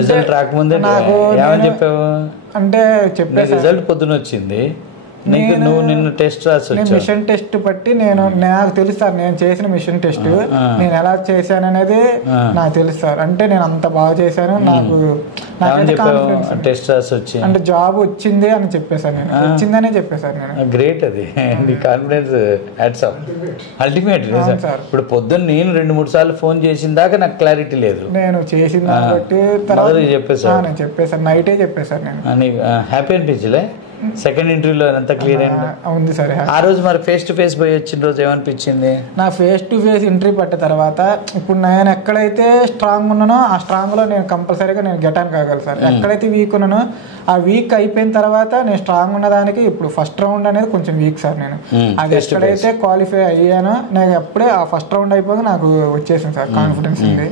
Result రాకముందే ఏమని చెప్పావు? అంటే చెప్పే రిజల్ట్ పొద్దున వచ్చింది, నీకు నువ్వు నిన్న టెస్ట్ రాసి మిషన్ టెస్ట్ బట్టి నాకు తెలుసు సార్, నేను చేసిన మిషన్ టెస్ట్ నేను ఎలా చేశాను అనేది నాకు తెలుసు సార్. అంటే నేను అంత బాగా చేశాను, నాకు టెస్ట్ రాసి వచ్చి అంటే జాబ్ వచ్చింది అని చెప్పేసాను నేను, వచ్చిందనే చెప్పేసాను నేను. గ్రేట్, అది నీ కాన్ఫిడెన్స్ హ్యాట్స్ ఆఫ్, అల్టిమేట్. ఇప్పుడు పొద్దున్న నేను 2-3 సార్లు ఫోన్ చేసిన దాకా నాకు క్లారిటీ లేదు, నేను చేసిన కాబట్టి తర్వాత నేను చెప్పేసాను, నైటే చెప్పేసాను నేను. హ్యాపీ అనిపించలే? సెకండ్ ఇంటర్వ్యూలో అంతా క్లియర్ ఉంది సార్. ఆ రోజు మరి ఫేస్ టు ఫేస్ పోయి వచ్చిన రోజు ఏమనిపించింది? నా ఫేస్ టు ఫేస్ ఇంటర్వ్యూ పట్టిన తర్వాత ఇప్పుడు నేను ఎక్కడైతే స్ట్రాంగ్ ఉన్నానో ఆ స్ట్రాంగ్ లో నేను కంపల్సరీగా నేను గెట్ ఆన్ కాగలను సార్. ఎక్కడైతే వీక్ ఉన్నానో ఆ వీక్ అయిపోయిన తర్వాత నేను స్ట్రాంగ్ ఉన్నదానికి ఇప్పుడు ఫస్ట్ రౌండ్ అనేది కొంచెం వీక్ సార్. నేను అది ఎక్కడైతే క్వాలిఫై అయ్యానో నాకు అప్పుడే ఆ ఫస్ట్ రౌండ్ అయిపోగా నాకు వచ్చేసింది సార్ కాన్ఫిడెన్స్ ఉంది.